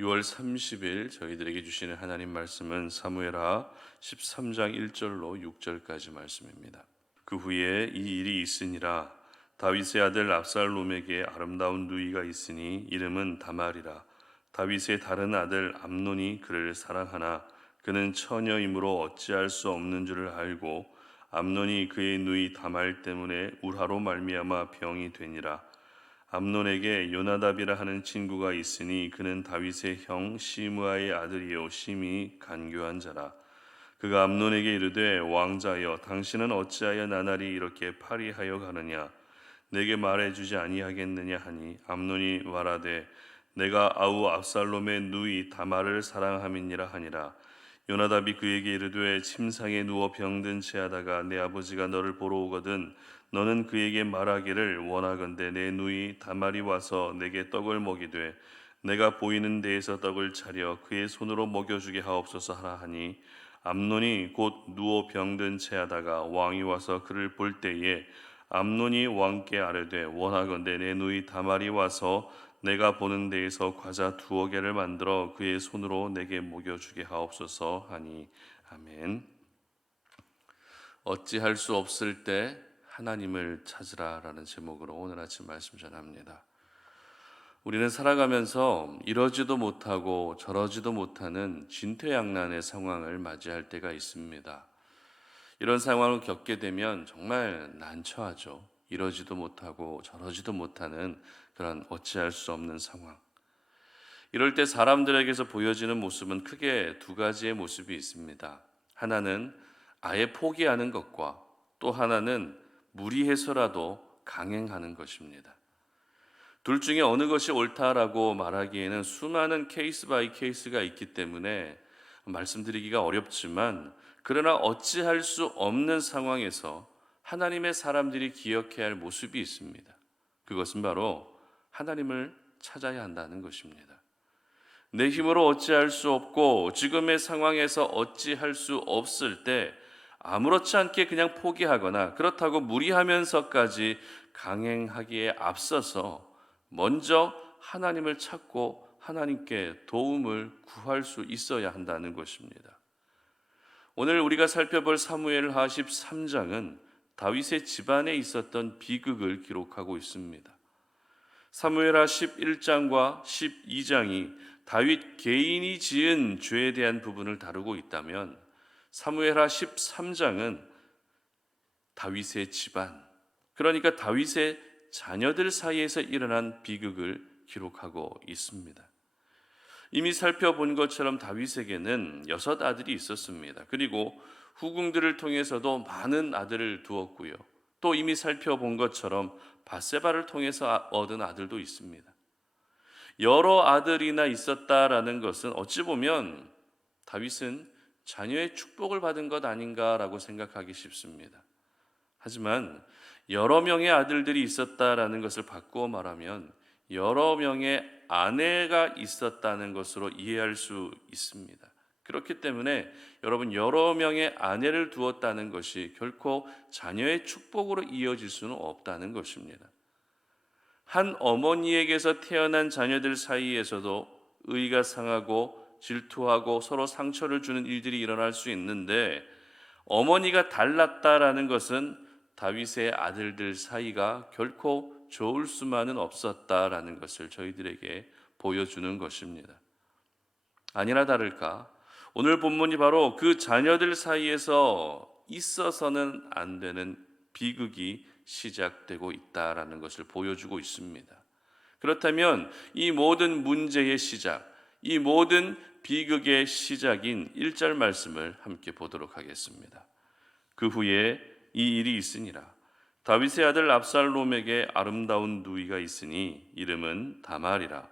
6월 30일 저희들에게 주시는 하나님 말씀은 사무엘하 13장 1절로 6절까지 말씀입니다. 그 후에 이 일이 있으니라. 다윗의 아들 압살롬에게 아름다운 누이가 있으니 이름은 다말이라. 다윗의 다른 아들 암논이 그를 사랑하나 그는 처녀이므로 어찌할 수 없는 줄을 알고 암논이 그의 누이 다말 때문에 울화로 말미암아 병이 되니라. 암논에게 요나답이라 하는 친구가 있으니 그는 다윗의 형 시므아의 아들이요 심히 간교한 자라. 그가 암논에게 이르되 왕자여 당신은 어찌하여 나날이 이렇게 파리하여 가느냐 내게 말해주지 아니하겠느냐 하니 암논이 말하되 내가 아우 압살롬의 누이 다말을 사랑함이니라 하니라. 요나답이 그에게 이르되 침상에 누워 병든 채하다가 내 아버지가 너를 보러 오거든 너는 그에게 말하기를 원하건대 내 누이 다말이 와서 내게 떡을 먹이되 내가 보이는 데에서 떡을 차려 그의 손으로 먹여주게 하옵소서 하라 하니 암논이 곧 누워 병든 채하다가 왕이 와서 그를 볼 때에 암논이 왕께 아뢰되 원하건대 내 누이 다말이 와서 내가 보는 데에서 과자 2개를 만들어 그의 손으로 내게 먹여주게 하옵소서 하니 아멘. 어찌할 수 없을 때 하나님을 찾으라 라는 제목으로 오늘 아침 말씀 전합니다. 우리는 살아가면서 이러지도 못하고 저러지도 못하는 진퇴양난의 상황을 맞이할 때가 있습니다. 이런 상황을 겪게 되면 정말 난처하죠. 이러지도 못하고 저러지도 못하는 그런 어찌할 수 없는 상황. 이럴 때 사람들에게서 보여지는 모습은 크게 2가지의 모습이 있습니다. 하나는 아예 포기하는 것과 또 하나는 무리해서라도 강행하는 것입니다. 둘 중에 어느 것이 옳다라고 말하기에는 수많은 케이스 바이 케이스가 있기 때문에 말씀드리기가 어렵지만 그러나 어찌할 수 없는 상황에서 하나님의 사람들이 기억해야 할 모습이 있습니다. 그것은 바로 하나님을 찾아야 한다는 것입니다. 내 힘으로 어찌할 수 없고 지금의 상황에서 어찌할 수 없을 때 아무렇지 않게 그냥 포기하거나 그렇다고 무리하면서까지 강행하기에 앞서서 먼저 하나님을 찾고 하나님께 도움을 구할 수 있어야 한다는 것입니다. 오늘 우리가 살펴볼 사무엘하 13장은 다윗의 집안에 있었던 비극을 기록하고 있습니다. 사무엘하 11장과 12장이 다윗 개인이 지은 죄에 대한 부분을 다루고 있다면 사무엘하 13장은 다윗의 집안, 그러니까 다윗의 자녀들 사이에서 일어난 비극을 기록하고 있습니다. 이미 살펴본 것처럼 다윗에게는 6 아들이 있었습니다. 그리고 후궁들을 통해서도 많은 아들을 두었고요. 또 이미 살펴본 것처럼 밧세바를 통해서 얻은 아들도 있습니다. 여러 아들이나 있었다라는 것은 어찌 보면 다윗은 자녀의 축복을 받은 것 아닌가라고 생각하기 쉽습니다. 하지만 여러 명의 아들들이 있었다라는 것을 바꾸어 말하면 여러 명의 아내가 있었다는 것으로 이해할 수 있습니다. 그렇기 때문에 여러분 여러 명의 아내를 두었다는 것이 결코 자녀의 축복으로 이어질 수는 없다는 것입니다. 한 어머니에게서 태어난 자녀들 사이에서도 의가 상하고 질투하고 서로 상처를 주는 일들이 일어날 수 있는데 어머니가 달랐다라는 것은 다윗의 아들들 사이가 결코 좋을 수만은 없었다라는 것을 저희들에게 보여주는 것입니다. 아니나 다를까 오늘 본문이 바로 그 자녀들 사이에서 있어서는 안 되는 비극이 시작되고 있다라는 것을 보여주고 있습니다. 그렇다면 이 모든 문제의 시작, 이 모든 비극의 시작인 1절 말씀을 함께 보도록 하겠습니다. 그 후에 이 일이 있으니라. 다윗의 아들 압살롬에게 아름다운 누이가 있으니 이름은 다말이라.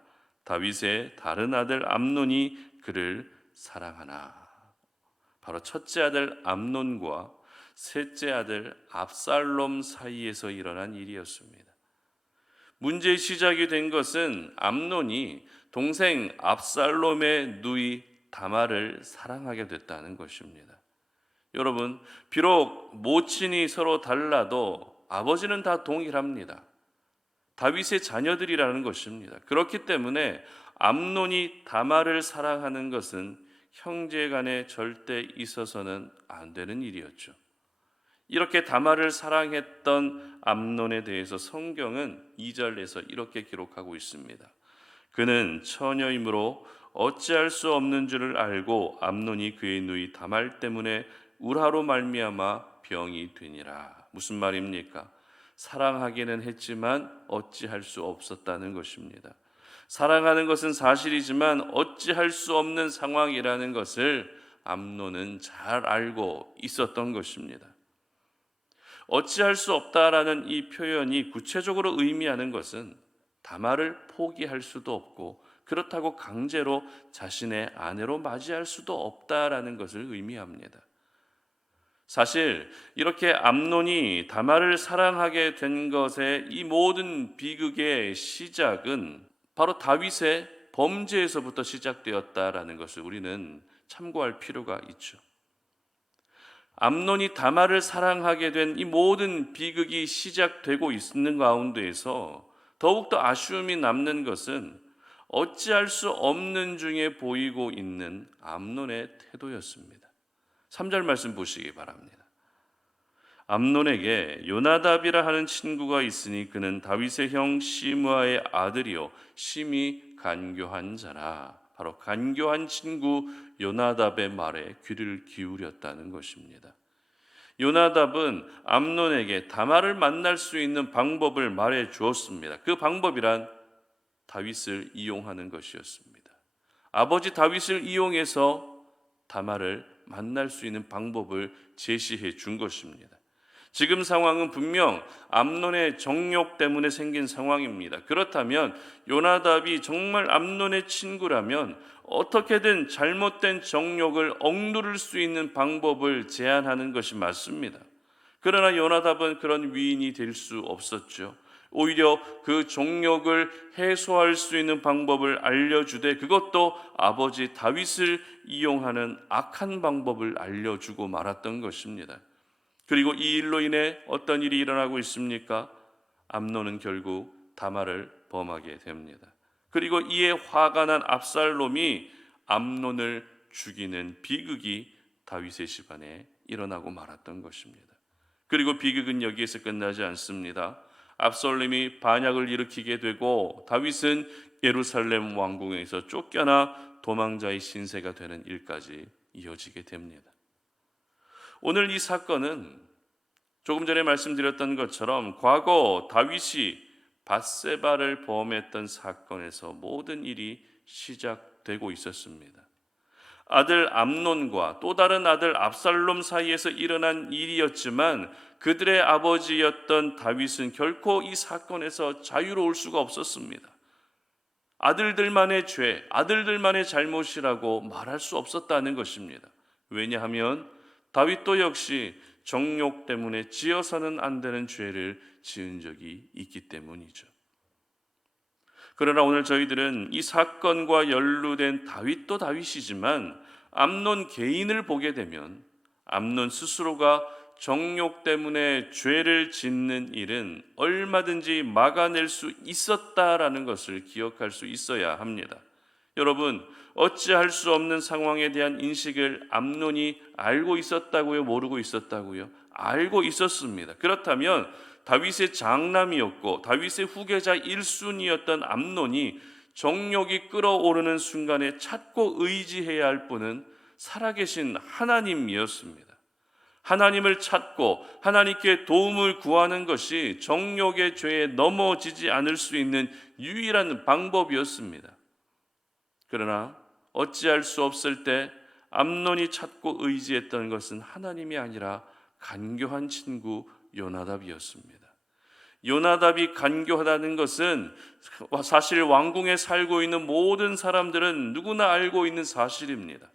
다윗의 다른 아들 암논이 그를 사랑하나. 바로 첫째 아들 암논과 셋째 아들 압살롬 사이에서 일어난 일이었습니다. 문제의 시작이 된 것은 암논이 동생 압살롬의 누이 다말을 사랑하게 됐다는 것입니다. 여러분, 비록 모친이 서로 달라도 아버지는 다 동일합니다. 다윗의 자녀들이라는 것입니다. 그렇기 때문에 암논이 다말을 사랑하는 것은 형제 간에 절대 있어서는 안 되는 일이었죠. 이렇게 다말을 사랑했던 암논에 대해서 성경은 2절에서 이렇게 기록하고 있습니다. 그는 처녀이므로 어찌할 수 없는 줄을 알고 암논이 그의 누이 다말 때문에 울화로 말미암아 병이 되니라. 무슨 말입니까? 사랑하기는 했지만 어찌할 수 없었다는 것입니다. 사랑하는 것은 사실이지만 어찌할 수 없는 상황이라는 것을 암논은 잘 알고 있었던 것입니다. 어찌할 수 없다라는 이 표현이 구체적으로 의미하는 것은 다말을 포기할 수도 없고 그렇다고 강제로 자신의 아내로 맞이할 수도 없다라는 것을 의미합니다. 사실 이렇게 암논이 다말을 사랑하게 된 것의 이 모든 비극의 시작은 바로 다윗의 범죄에서부터 시작되었다라는 것을 우리는 참고할 필요가 있죠. 암논이 다말을 사랑하게 된 이 모든 비극이 시작되고 있는 가운데에서 더욱더 아쉬움이 남는 것은 어찌할 수 없는 중에 보이고 있는 암논의 태도였습니다. 3절 말씀 보시기 바랍니다. 암논에게 요나답이라 하는 친구가 있으니 그는 다윗의 형 시므아의 아들이요 심히 간교한 자라. 바로 간교한 친구 요나답의 말에 귀를 기울였다는 것입니다. 요나답은 암논에게 다말을 만날 수 있는 방법을 말해 주었습니다. 그 방법이란 다윗을 이용하는 것이었습니다. 아버지 다윗을 이용해서 다말을 만날 수 있는 방법을 제시해 준 것입니다. 지금 상황은 분명 암논의 정욕 때문에 생긴 상황입니다. 그렇다면 요나답이 정말 암논의 친구라면 어떻게든 잘못된 정욕을 억누를 수 있는 방법을 제안하는 것이 맞습니다. 그러나 요나답은 그런 위인이 될 수 없었죠. 오히려 그 정욕을 해소할 수 있는 방법을 알려주되 그것도 아버지 다윗을 이용하는 악한 방법을 알려주고 말았던 것입니다. 그리고 이 일로 인해 어떤 일이 일어나고 있습니까? 암논은 결국 다말을 범하게 됩니다. 그리고 이에 화가 난 압살롬이 암논을 죽이는 비극이 다윗의 집안에 일어나고 말았던 것입니다. 그리고 비극은 여기에서 끝나지 않습니다. 압살롬이 반역을 일으키게 되고 다윗은 예루살렘 왕궁에서 쫓겨나 도망자의 신세가 되는 일까지 이어지게 됩니다. 오늘 이 사건은 조금 전에 말씀드렸던 것처럼 과거 다윗이 밧세바를 범했던 사건에서 모든 일이 시작되고 있었습니다. 아들 암논과 또 다른 아들 압살롬 사이에서 일어난 일이었지만 그들의 아버지였던 다윗은 결코 이 사건에서 자유로울 수가 없었습니다. 아들들만의 죄, 아들들만의 잘못이라고 말할 수 없었다는 것입니다. 왜냐하면 다윗도 역시 정욕 때문에 지어서는 안 되는 죄를 지은 적이 있기 때문이죠. 그러나 오늘 저희들은 이 사건과 연루된 다윗도 다윗이지만 암논 개인을 보게 되면 암논 스스로가 정욕 때문에 죄를 짓는 일은 얼마든지 막아낼 수 있었다라는 것을 기억할 수 있어야 합니다. 여러분, 어찌할 수 없는 상황에 대한 인식을 암논이 알고 있었다고요? 모르고 있었다고요? 알고 있었습니다. 그렇다면 다윗의 장남이었고 다윗의 후계자 1순위였던 암논이 정욕이 끓어오르는 순간에 찾고 의지해야 할 분은 살아계신 하나님이었습니다. 하나님을 찾고 하나님께 도움을 구하는 것이 정욕의 죄에 넘어지지 않을 수 있는 유일한 방법이었습니다. 그러나 어찌할 수 없을 때 암논이 찾고 의지했던 것은 하나님이 아니라 간교한 친구 요나답이었습니다. 요나답이 간교하다는 것은 사실 왕궁에 살고 있는 모든 사람들은 누구나 알고 있는 사실입니다.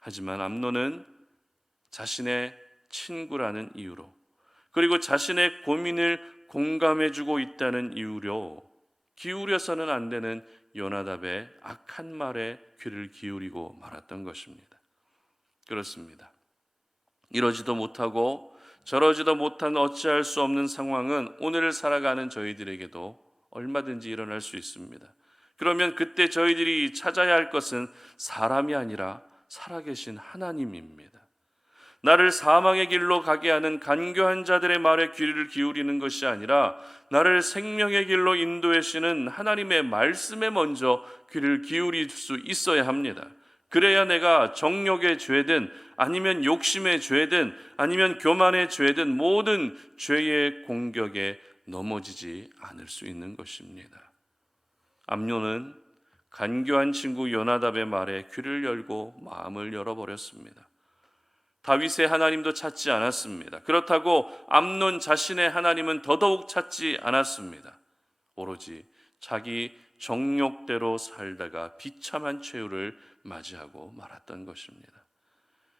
하지만 암논은 자신의 친구라는 이유로 그리고 자신의 고민을 공감해주고 있다는 이유로 기울여서는 안 되는 요나답의 악한 말에 귀를 기울이고 말았던 것입니다. 그렇습니다. 이러지도 못하고 저러지도 못한 어찌할 수 없는 상황은 오늘을 살아가는 저희들에게도 얼마든지 일어날 수 있습니다. 그러면 그때 저희들이 찾아야 할 것은 사람이 아니라 살아계신 하나님입니다. 나를 사망의 길로 가게 하는 간교한 자들의 말에 귀를 기울이는 것이 아니라 나를 생명의 길로 인도하시는 하나님의 말씀에 먼저 귀를 기울일 수 있어야 합니다. 그래야 내가 정욕의 죄든 아니면 욕심의 죄든 아니면 교만의 죄든 모든 죄의 공격에 넘어지지 않을 수 있는 것입니다. 암논은 간교한 친구 요나답의 말에 귀를 열고 마음을 열어버렸습니다. 다윗의 하나님도 찾지 않았습니다. 그렇다고 암논 자신의 하나님은 더더욱 찾지 않았습니다. 오로지 자기 정욕대로 살다가 비참한 최후를 맞이하고 말았던 것입니다.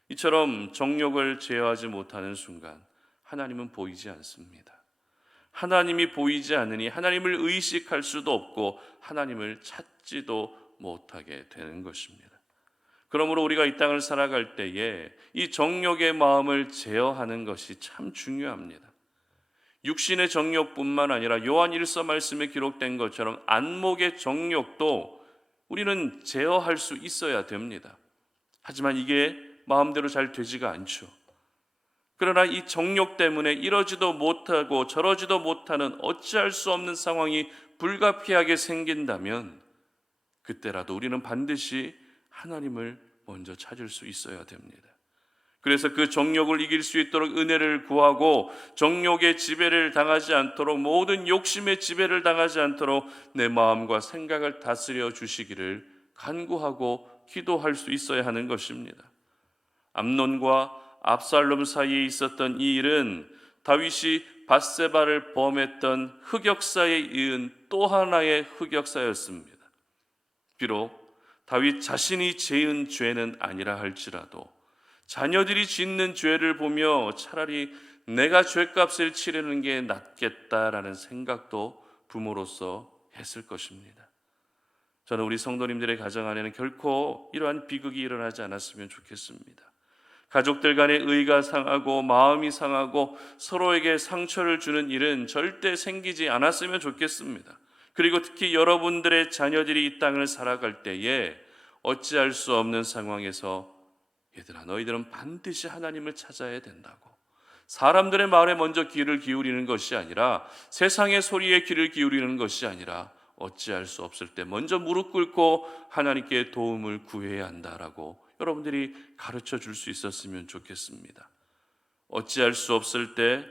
이처럼 정욕을 제어하지 못하는 순간 하나님은 보이지 않습니다. 하나님이 보이지 않으니 하나님을 의식할 수도 없고 하나님을 찾지도 못하게 되는 것입니다. 그러므로 우리가 이 땅을 살아갈 때에 이 정욕의 마음을 제어하는 것이 참 중요합니다. 육신의 정욕뿐만 아니라 요한 1서 말씀에 기록된 것처럼 안목의 정욕도 우리는 제어할 수 있어야 됩니다. 하지만 이게 마음대로 잘 되지가 않죠. 그러나 이 정욕 때문에 이러지도 못하고 저러지도 못하는 어찌할 수 없는 상황이 불가피하게 생긴다면 그때라도 우리는 반드시 하나님을 먼저 찾을 수 있어야 됩니다. 그래서 그 정욕을 이길 수 있도록 은혜를 구하고 정욕의 지배를 당하지 않도록 모든 욕심의 지배를 당하지 않도록 내 마음과 생각을 다스려 주시기를 간구하고 기도할 수 있어야 하는 것입니다. 암논과 압살롬 사이에 있었던 이 일은 다윗이 밧세바를 범했던 흑역사에 이은 또 하나의 흑역사였습니다. 비록 다윗 자신이 지은 죄는 아니라 할지라도 자녀들이 짓는 죄를 보며 차라리 내가 죄값을 치르는 게 낫겠다라는 생각도 부모로서 했을 것입니다. 저는 우리 성도님들의 가정 안에는 결코 이러한 비극이 일어나지 않았으면 좋겠습니다. 가족들 간의 의가 상하고 마음이 상하고 서로에게 상처를 주는 일은 절대 생기지 않았으면 좋겠습니다. 그리고 특히 여러분들의 자녀들이 이 땅을 살아갈 때에 어찌할 수 없는 상황에서 얘들아 너희들은 반드시 하나님을 찾아야 된다고, 사람들의 말에 먼저 귀를 기울이는 것이 아니라 세상의 소리에 귀를 기울이는 것이 아니라 어찌할 수 없을 때 먼저 무릎 꿇고 하나님께 도움을 구해야 한다라고 여러분들이 가르쳐 줄 수 있었으면 좋겠습니다. 어찌할 수 없을 때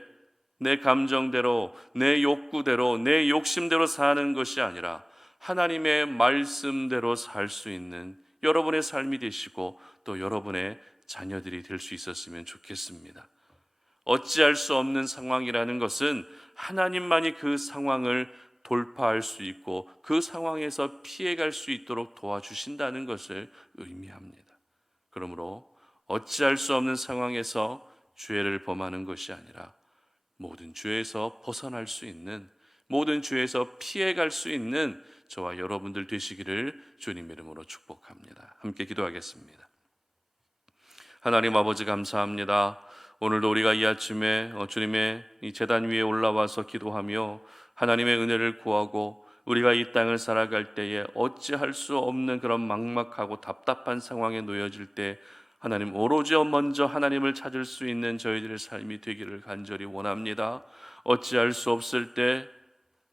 내 감정대로, 내 욕구대로, 내 욕심대로 사는 것이 아니라 하나님의 말씀대로 살 수 있는 여러분의 삶이 되시고 또 여러분의 자녀들이 될 수 있었으면 좋겠습니다. 어찌할 수 없는 상황이라는 것은 하나님만이 그 상황을 돌파할 수 있고 그 상황에서 피해갈 수 있도록 도와주신다는 것을 의미합니다. 그러므로 어찌할 수 없는 상황에서 죄를 범하는 것이 아니라 모든 죄에서 벗어날 수 있는, 모든 죄에서 피해갈 수 있는 저와 여러분들 되시기를 주님의 이름으로 축복합니다. 함께 기도하겠습니다. 하나님 아버지 감사합니다. 오늘도 우리가 이 아침에 주님의 이 제단 위에 올라와서 기도하며 하나님의 은혜를 구하고 우리가 이 땅을 살아갈 때에 어찌할 수 없는 그런 막막하고 답답한 상황에 놓여질 때 하나님 오로지 먼저 하나님을 찾을 수 있는 저희들의 삶이 되기를 간절히 원합니다. 어찌할 수 없을 때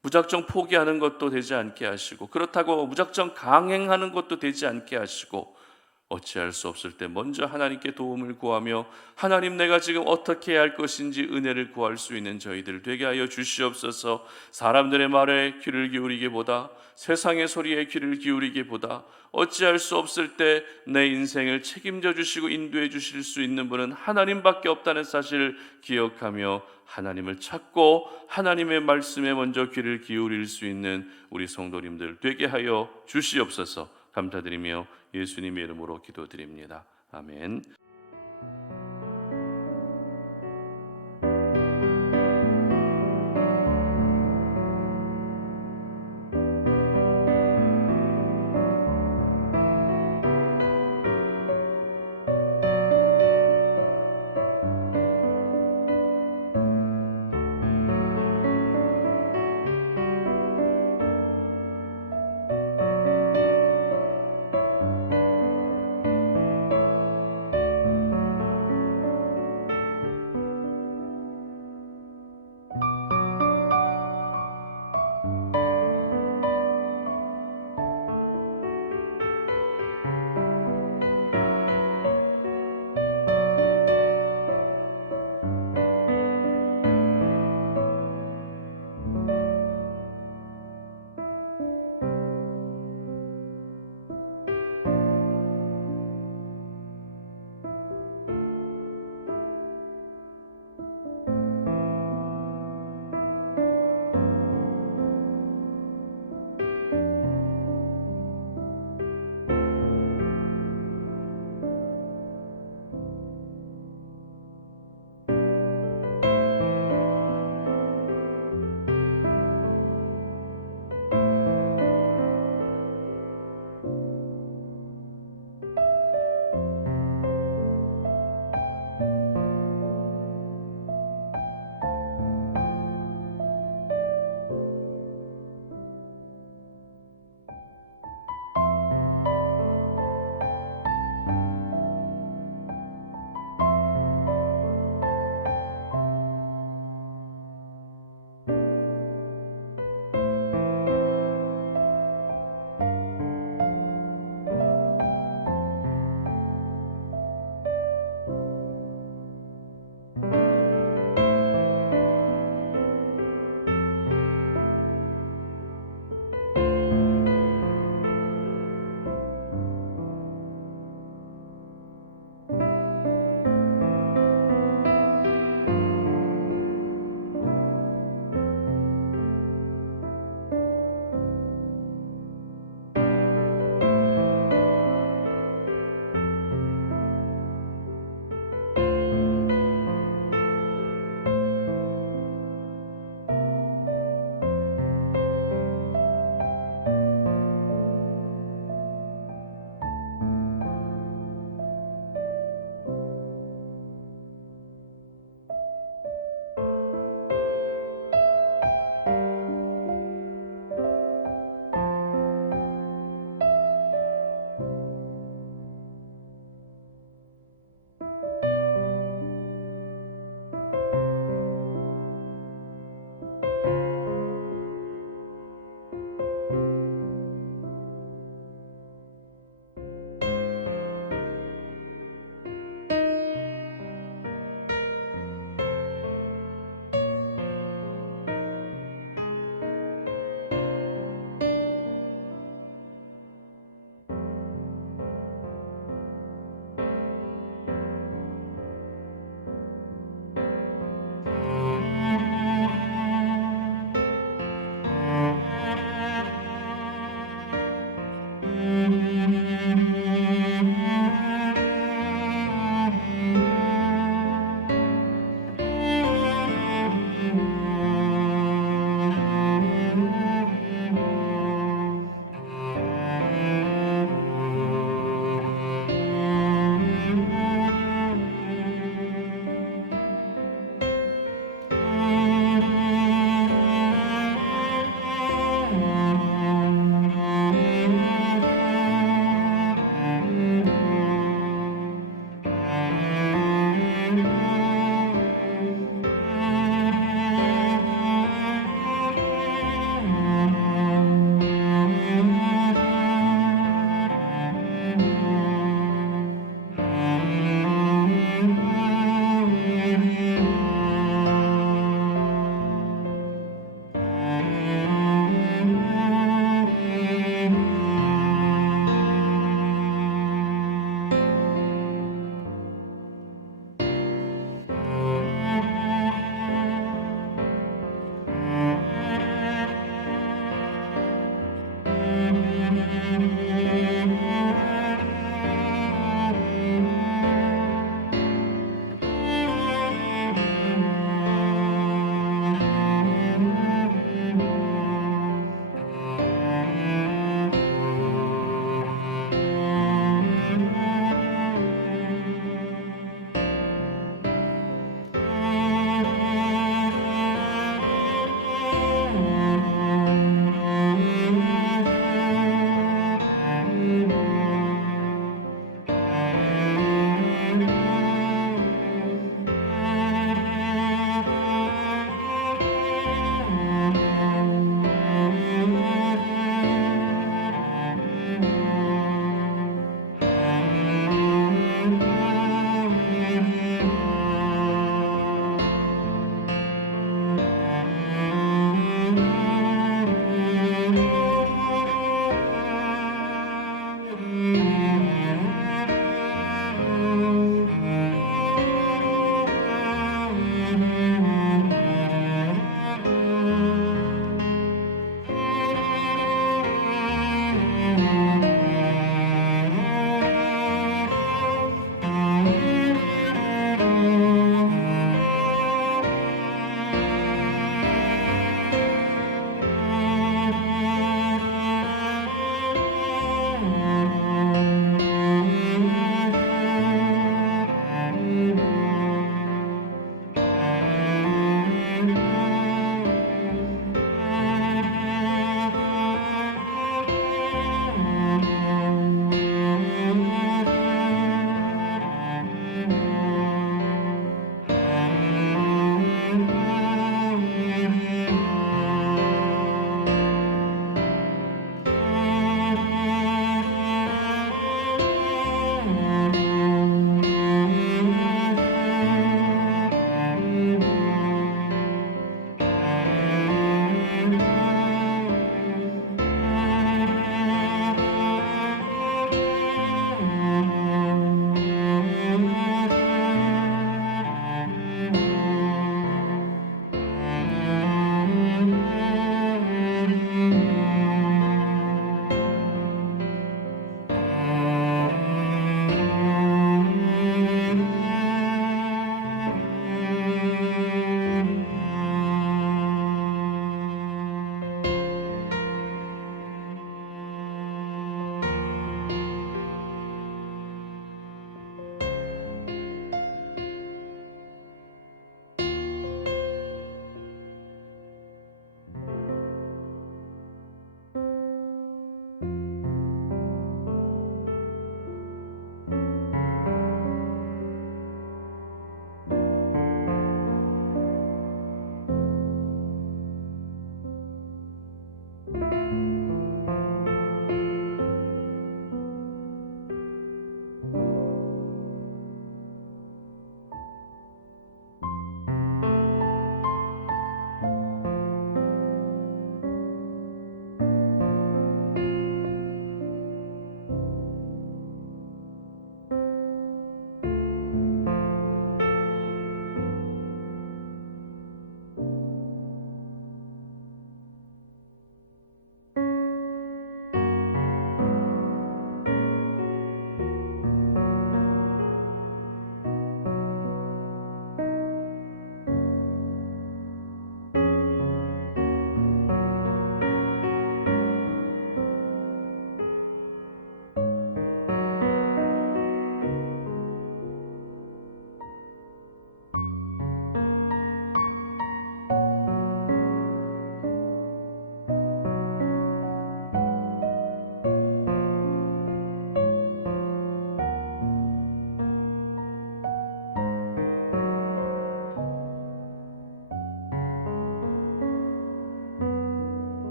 무작정 포기하는 것도 되지 않게 하시고 그렇다고 무작정 강행하는 것도 되지 않게 하시고 어찌할 수 없을 때 먼저 하나님께 도움을 구하며 하나님 내가 지금 어떻게 해야 할 것인지 은혜를 구할 수 있는 저희들 되게 하여 주시옵소서. 사람들의 말에 귀를 기울이기보다 세상의 소리에 귀를 기울이기보다 어찌할 수 없을 때 내 인생을 책임져 주시고 인도해 주실 수 있는 분은 하나님밖에 없다는 사실을 기억하며 하나님을 찾고 하나님의 말씀에 먼저 귀를 기울일 수 있는 우리 성도님들 되게 하여 주시옵소서. 감사드리며 예수님의 이름으로 기도드립니다. 아멘.